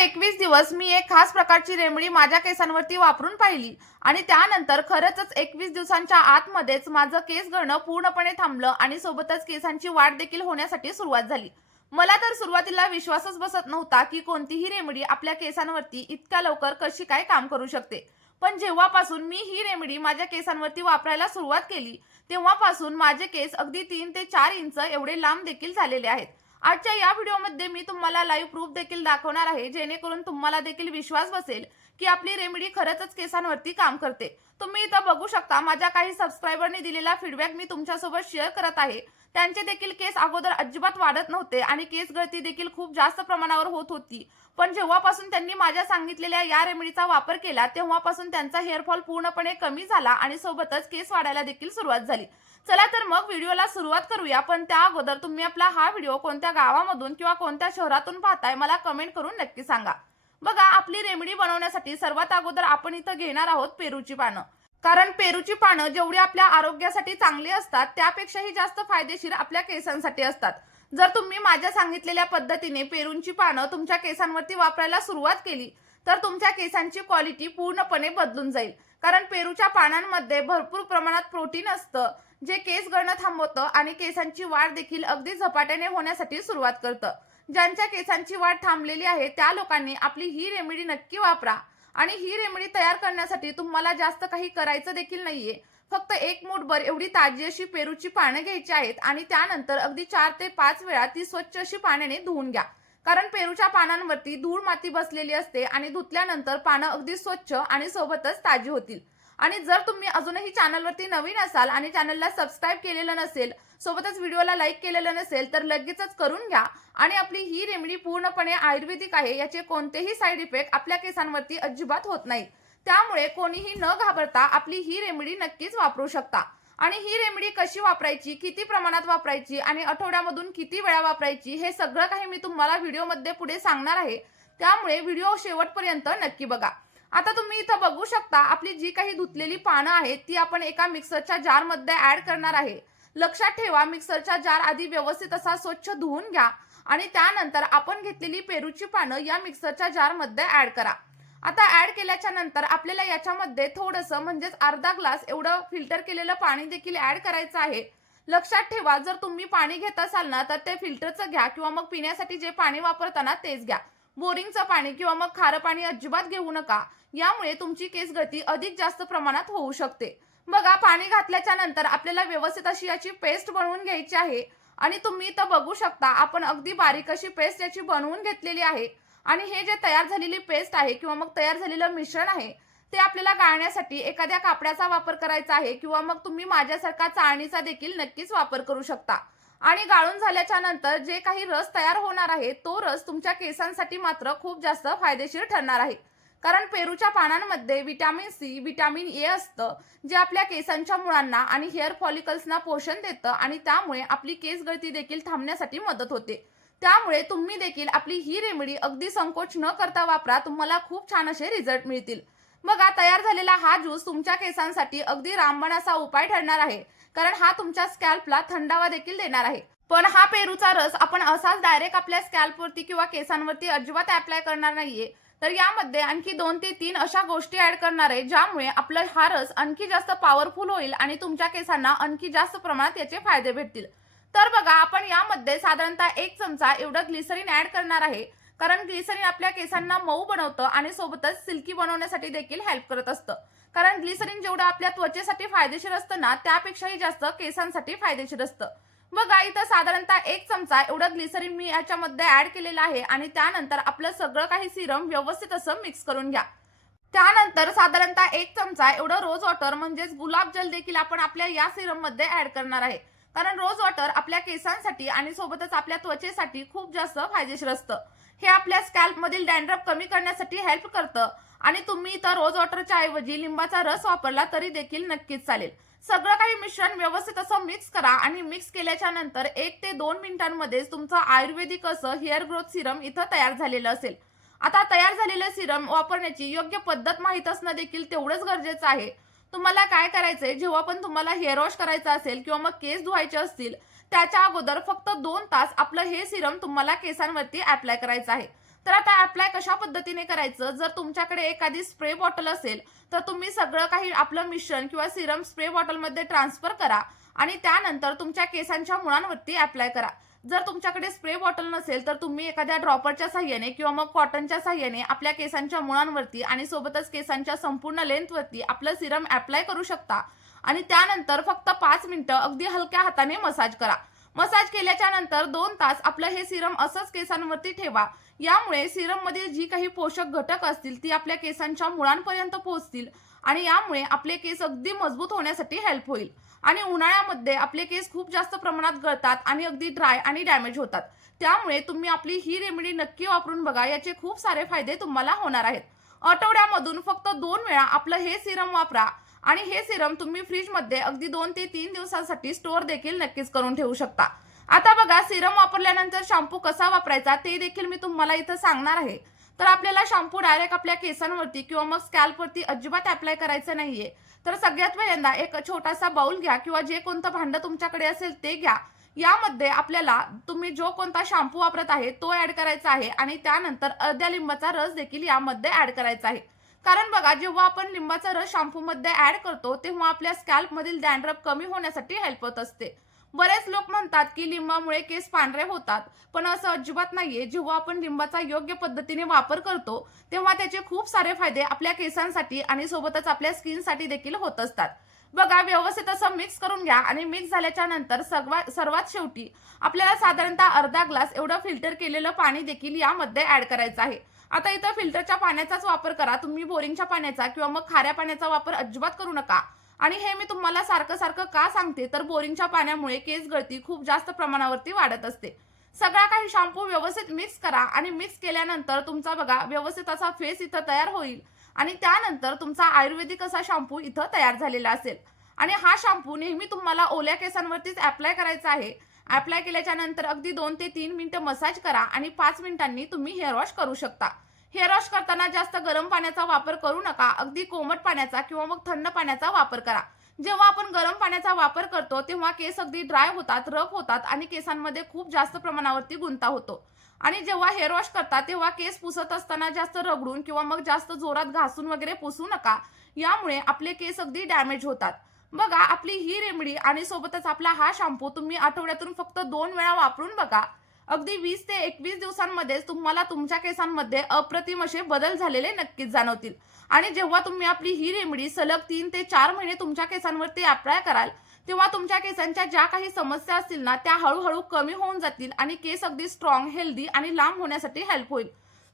21 दिवस मी एक खास प्रकारची रेमेडी माझ्या केसांवरती वापरून पाहिली आणि त्यानंतर खरंच 21 दिवसांच्या आतमध्येच माझं केस गळणं पूर्णपणे थांबलं आणि सोबतच केसांची वाढ देखील होण्यासाठी सुरुवात झाली. मला तर सुरुवातीला विश्वासच बसत नव्हता की कोणतीही रेमेडी आपल्या केसांवरती इतक्या लवकर कशी काय काम करू शकते. पण जेव्हापासून मी ही रेमेडी माझ्या केसांवरती वापरायला सुरुवात केली तेव्हापासून माझे केस अगदी 3 ते 4 इंच एवढे लांब देखील झालेले आहेत. आजच्या या व्हिडिओमध्ये मी तुम्हाला लाईव्ह प्रूफ देखील दाखवणार आहे, जेणेकरून तुम्हाला देखील विश्वास बसेल की आपली रेमेडी खरंच केसांवरती काम करते. तुम्ही इथं बघू शकता माझ्या काही सबस्क्रायबरनी दिलेला फीडबॅक मी तुमच्यासोबत शेअर करत आहे. त्यांचे देखील केस अगोदर अजिबात वाढत नव्हते आणि केस गळती देखील खूप जास्त प्रमाणावर होत होती. पण जेव्हापासून त्यांनी माझ्या सांगितलेल्या या रेमेडीचा वापर केला तेव्हापासून त्यांचा हेअरफॉल पूर्णपणे कमी झाला आणि सोबतच केस वाढायला देखील सुरुवात झाली. चला तर मग व्हिडिओला सुरुवात करूया. पण त्या अगोदर तुम्ही आपला हा व्हिडिओ कोणत्या गावामधून किंवा कोणत्या शहरातून पाहताय मला कमेंट करून नक्की सांगा. बघा, आपली रेमेडी बनवण्यासाठी सर्वात अगोदर आपण इथं घेणार आहोत पेरूची पानं. कारण पेरूची पानं जेवढी आपल्या आरोग्यासाठी चांगली असतात त्यापेक्षाही जास्त फायदेशीर आपल्या केसांसाठी असतात. जर तुम्ही माझ्या सांगितलेल्या पद्धतीने पेरूंची पानं तुमच्या केसांवरती वापरायला सुरुवात केली तर तुमच्या केसांची क्वालिटी पूर्णपणे बदलून जाईल. कारण पेरूच्या पानांमध्ये भरपूर प्रमाणात प्रोटीन असतं, जे केस गळणं थांबवतं आणि केसांची वाढ देखील अगदी झपाट्याने होण्यासाठी सुरुवात करतं. ज्यांच्या केसांची वाढ थांबलेली आहे त्या लोकांनी आपली ही रेमेडी नक्की वापरा. आणि ही रेमेडी तयार करण्यासाठी तुम्हाला जास्त काही करायचं देखील नाहीये. फक्त एक मूठभर एवढी ताजी अशी पेरूची पानं घ्यायची आहेत आणि त्यानंतर अगदी 4 ते 5 वेळा ती स्वच्छ अशी पाण्याने धुवून घ्या. कारण पेरूच्या पानांवरती धूळ माती बसलेली असते आणि धुतल्यानंतर पानं अगदी स्वच्छ आणि सोबतच ताजी होतील. आणि जर तुम्ही अजूनही चॅनलवरती नवीन असाल आणि चॅनलला सबस्क्राईब केलेलं नसेल, सोबतच व्हिडिओला लाईक केलेलं नसेल तर लगेचच करून घ्या. आणि आपली ही रेमेडी पूर्णपणे आयुर्वेदिक आहे, याचे कोणतेही साईड इफेक्ट आपल्या केसांवरती अजिबात होत नाही. त्यामुळे कोणीही न घाबरता आपली ही रेमेडी नक्कीच वापरू शकता. आणि ही रेमेडी कशी वापरायची, किती प्रमाणात वापरायची आणि आठवड्यामधून किती वेळा वापरायची हे सगळं काही मी तुम्हाला व्हिडिओमध्ये पुढे सांगणार आहे. त्यामुळे व्हिडिओ शेवटपर्यंत नक्की बघा. आता तुम्ही इथं बघू शकता आपली जी काही धुतलेली पानं आहेत ती आपण एका मिक्सरच्या जारमध्ये ऍड करणार आहे. लक्षात ठेवा, मिक्सरचा जार आधी व्यवस्थित असा स्वच्छ धुवून घ्या आणि त्यानंतर आपण घेतलेली पेरूची पानं या मिक्सरच्या जारमध्ये ऍड करा. आता ऍड केल्याच्या नंतर आपल्याला याच्यामध्ये थोडंसं म्हणजेच अर्धा ग्लास एवढं फिल्टर केलेलं पाणी देखील ऍड करायचं आहे. लक्षात ठेवा, जर तुम्ही पाणी घेत असाल ना तर ते फिल्टरचं घ्या किंवा मग पिण्यासाठी जे पाणी वापरताना तेच घ्या. बोरिंगचं पाणी किंवा मग खारं पाणी अजिबात घेऊ नका. यामुळे तुमची केस गळती अधिक जास्त प्रमाणात होऊ शकते. बघा, पाणी घातल्याच्या नंतर आपल्याला व्यवस्थित अशी याची पेस्ट बनवून घ्यायची आहे. आणि तुम्ही इथं बघू शकता आपण अगदी बारीक अशी पेस्ट याची बनवून घेतलेली आहे. आणि हे जे तयार झालेली पेस्ट आहे किंवा मग तयार झालेलं मिश्रण आहे ते आपल्याला गाळण्यासाठी एखाद्या कापडाचा वापर करायचा आहे किंवा मग तुम्ही माझ्यासारखा चाळणीचा देखील नक्कीच वापर करू शकता. आणि गाळून झाल्याच्या नंतर जे काही रस तयार होणार आहे तो रस तुमच्या केसांसाठी मात्र खूप जास्त फायदेशीर ठरणार आहे. कारण पेरूच्या पानांमध्ये व्हिटॅमिन सी, व्हिटॅमिन ए असतं, जे आपल्या केसांच्या मुळांना आणि हेअर फॉलिकल्सना पोषण देतं आणि त्यामुळे आपली केस गळती देखील थांबण्यासाठी मदत होते. त्यामुळे तुम्ही देखील आपली ही रेमेडी अगदी संकोच न करता वापरा, तुम्हाला खूप छान असे रिझल्ट मिळतील. बघा, तयार झालेला हा ज्यूस तुमच्या केसांसाठी अगदी रामबाण असा उपाय ठरणार आहे. कारण हा तुमच्या स्कॅल्पला थंडावा देखील देणार आहे. पण हा पेरूचा रस आपण असाच डायरेक्ट आपल्या स्कॅल्पवरती किंवा केसांवरती अजिबात अप्लाय करणार नाहीये. तर यामध्ये आणखी 2 ते 3 अशा गोष्टी ऍड करणार आहे ज्यामुळे आपला हा रस आणखी जास्त पॉवरफुल होईल आणि तुमच्या केसांना आणखी जास्त प्रमाणात याचे फायदे भेटतील. तर बघा, आपण यामध्ये साधारणतः 1 चमचा एवढं ग्लिसरीन ऍड करणार आहे. कारण ग्लिसरीन आपल्या केसांना मऊ बनवतं आणि सोबतच सिल्की बनवण्यासाठी देखील हेल्प करत असतं. कारण ग्लिसरीन जेवढं आपल्या त्वचेसाठी फायदेशीर असतं ना त्यापेक्षाही जास्त केसांसाठी फायदेशीर असतं. बघा, इथं साधारणतः 1 चमचा एवढं ग्लिसरीन मी याच्यामध्ये ऍड केलेलं आहे आणि त्यानंतर आपलं सगळं काही सिरम व्यवस्थित असं मिक्स करून घ्या. त्यानंतर साधारणतः 1 चमचा एवढं रोज वॉटर म्हणजेच गुलाब जल देखील आपण आपल्या या सिरम मध्ये ऍड करणार आहे. कारण रोज वॉटर आपल्या केसांसाठी आणि सोबतच आपल्या त्वचेसाठी खूप जास्त फायदेशीर असतं. हे आपल्या स्कॅल्प मधील डॅन्ड्रफ कमी करण्यासाठी हेल्प करतं. आणि तुम्ही इथं रोज वॉटरच्या ऐवजी लिंबाचा रस वापरला तरी देखील नक्कीच चालेल. सगळं काही मिश्रण व्यवस्थित असं मिक्स करा आणि मिक्स केल्याच्या नंतर 1 ते 2 मिनिटांमध्येच तुमचं आयुर्वेदिक असं हेअर ग्रोथ सिरम इथं तयार झालेलं असेल. आता तयार झालेलं सिरम वापरण्याची योग्य पद्धत माहित असणं देखील तेवढंच गरजेचं आहे. तुम्हाला काय करायचंय, जेव्हा पण तुम्हाला हेअर वॉश करायचं असेल किंवा मग केस धुवायचे असतील त्याच्या अगोदर फक्त 2 तास आपलं हे सिरम तुम्हाला केसांवरती अप्लाय करायचं आहे. तर आता अप्लाय कशा पद्धतीने करायचं, जर तुमच्याकडे एखादी स्प्रे बॉटल असेल तर तुम्ही सगळं काही आपलं मिश्रण किंवा सिरम स्प्रे बॉटलमध्ये ट्रान्सफर करा आणि त्यानंतर तुमच्या केसांच्या मुळांवरती अप्लाय करा. जर तुमच्याकडे स्प्रे बॉटल नसेल तर तुम्ही एखाद्या ड्रॉपरच्या साहाय्याने किंवा मग कॉटनच्या साहाय्याने आपल्या केसांच्या मुळांवरती आणि सोबतच केसांच्या संपूर्ण लेंथवरती आपलं सिरम अप्लाय करू शकता आणि त्यानंतर फक्त 5 मिनिटं अगदी हलक्या हाताने मसाज करा. मसाज केल्याच्या नंतर 2 तास आपलं हे सिरम असंच केसांवरती ठेवा. यामुळे सिरम मधील जी काही पोषक घटक असतील ती आपल्या केसांच्या मुळांपर्यंत पोहोचतील आणि यामुळे आपले केस अगदी मजबूत होण्यासाठी हेल्प होईल. आणि उन्हाळ्यामध्ये आपले केस खूप जास्त प्रमाणात गळतात आणि अगदी ड्राय आणि डॅमेज होतात. त्यामुळे तुम्ही आपली ही रेमेडी नक्की वापरून बघा. याचे खूप सारे फायदे तुम्हाला होणार आहेत. आठवड्यामधून फक्त 2 वेळा आपलं हे सिरम वापरा आणि हे सिरम तुम्ही फ्रीजमध्ये अगदी 2 ते 3 दिवसांसाठी स्टोअर देखील नक्कीच करून ठेवू शकता. आता बघा, सिरम वापरल्यानंतर शॅम्पू कसा वापरायचा ते देखील मी तुम्हाला इथं सांगणार आहे. तर आपल्याला शॅम्पू डायरेक्ट आपल्या केसांवरती किंवा मग स्कॅल्पवरती अजिबात अप्लाय करायचं नाहीये. तर सगळ्यात पहिल्यांदा एक छोटासा बाउल घ्या किंवा जे कोणतं भांडं तुमच्याकडे असेल ते घ्या. यामध्ये आपल्याला तुम्ही जो कोणता शॅम्पू वापरत आहे तो ऍड करायचा आहे आणि त्यानंतर अर्ध्या लिंबाचा रस देखील यामध्ये ऍड करायचा आहे. कारण बघा, जेव्हा आपण लिंबाचा रस शॅम्पू मध्ये ऍड करतो तेव्हा आपल्या स्कॅल्प मधील डॅन्ड्रफ कमी होण्यासाठी हेल्प होत असते. बरेच लोक म्हणतात की लिंबामुळे केस पांढरे होतात, पण असं अजिबात नाहीये. जेव्हा आपण लिंबाचा योग्य पद्धतीने वापर करतो तेव्हा त्याचे खूप सारे फायदे आपल्या केसांसाठी आणि सोबतच आपल्या स्किनसाठी देखील होत असतात. बघा, व्यवस्थित असं मिक्स करून घ्या आणि मिक्स झाल्याच्या नंतर सर्वात शेवटी आपल्याला साधारणतः अर्धा ग्लास एवढं फिल्टर केलेलं पाणी देखील यामध्ये ऍड करायचं आहे. आता इथं फिल्टरच्या पाण्याचाच वापर करा. तुम्ही बोरिंगच्या पाण्याचा किंवा मग खाऱ्या पाण्याचा वापर अजिबात करू नका. आणि हे मी तुम्हाला सारखं सारखं का सांगते, तर बोरिंगच्या पाण्यामुळे केस गळती खूप जास्त प्रमाणावरती वाढत असते. सगळा काही शॅम्पू व्यवस्थित मिक्स करा आणि मिक्स केल्यानंतर तुमचा बघा व्यवस्थित असा फेस इथं तयार होईल आणि त्यानंतर तुमचा आयुर्वेदिक असा शॅम्पू इथं तयार झालेला असेल. आणि हा शॅम्पू नेहमी तुम्हाला ओल्या केसांवरतीच अप्लाय करायचा आहे. अप्लाय केल्याच्या नंतर अगदी 2 ते 3 मिनिटं मसाज करा आणि 5 मिनिटांनी तुम्ही हेअर वॉश करू शकता. हेअर वॉश करताना जास्त गरम पाण्याचा वापर करू नका. अगदी कोमट पाण्याचा किंवा मग थंड पाण्याचा वापर करा. जेव्हा आपण गरम पाण्याचा वापर करतो तेव्हा केस अगदी ड्राय होतात, रफ होतात आणि केसांमध्ये खूप जास्त प्रमाणावरती गुंता होतो. आणि जेव्हा हेअर वॉश करता तेव्हा केस पुसत असताना जास्त रगडून किंवा मग जास्त जोरात घासून वगैरे पुसू नका. यामुळे आपले केस अगदी डॅमेज होतात. बघा, आपली ही रेमेडी आणि सोबतच आपला हा शॅम्पू तुम्ही आठवड्यातून फक्त 2 वेळा वापरून बघा. अगदी 20 ते 21 दिवसांमध्ये तुम्हाला तुमच्या केसांमध्ये अप्रतिम असे बदल झालेले नक्कीच जाणवतील. आणि जेव्हा तुम्ही आपली ही रेमेडी सलग 3 ते 4 महिने तुमच्या केसांवरती अप्लाय कराल तेव्हा तुमच्या केसांच्या ज्या काही समस्या असतील ना त्या हळूहळू कमी होऊन जातील आणि केस अगदी स्ट्रॉंग, हेल्दी आणि लांब होण्यासाठी हेल्प होईल.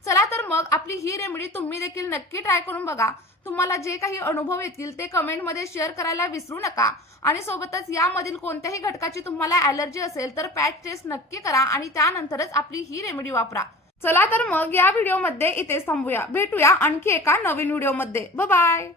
चला तर मग आपली ही रेमेडी तुम्ही देखील नक्की ट्राय करून बघा. तुम्हाला जे काही अनुभव येतील ते कमेंटमध्ये शेअर करायला विसरू नका. आणि सोबतच यामधील कोणत्याही घटकाची तुम्हाला ॲलर्जी असेल तर पॅच टेस्ट नक्की करा आणि त्यानंतरच आपली ही रेमेडी वापरा. चला तर मग या व्हिडिओमध्ये इथेच थांबूया. भेटूया आणखी एका नवीन व्हिडिओमध्ये. Bye bye.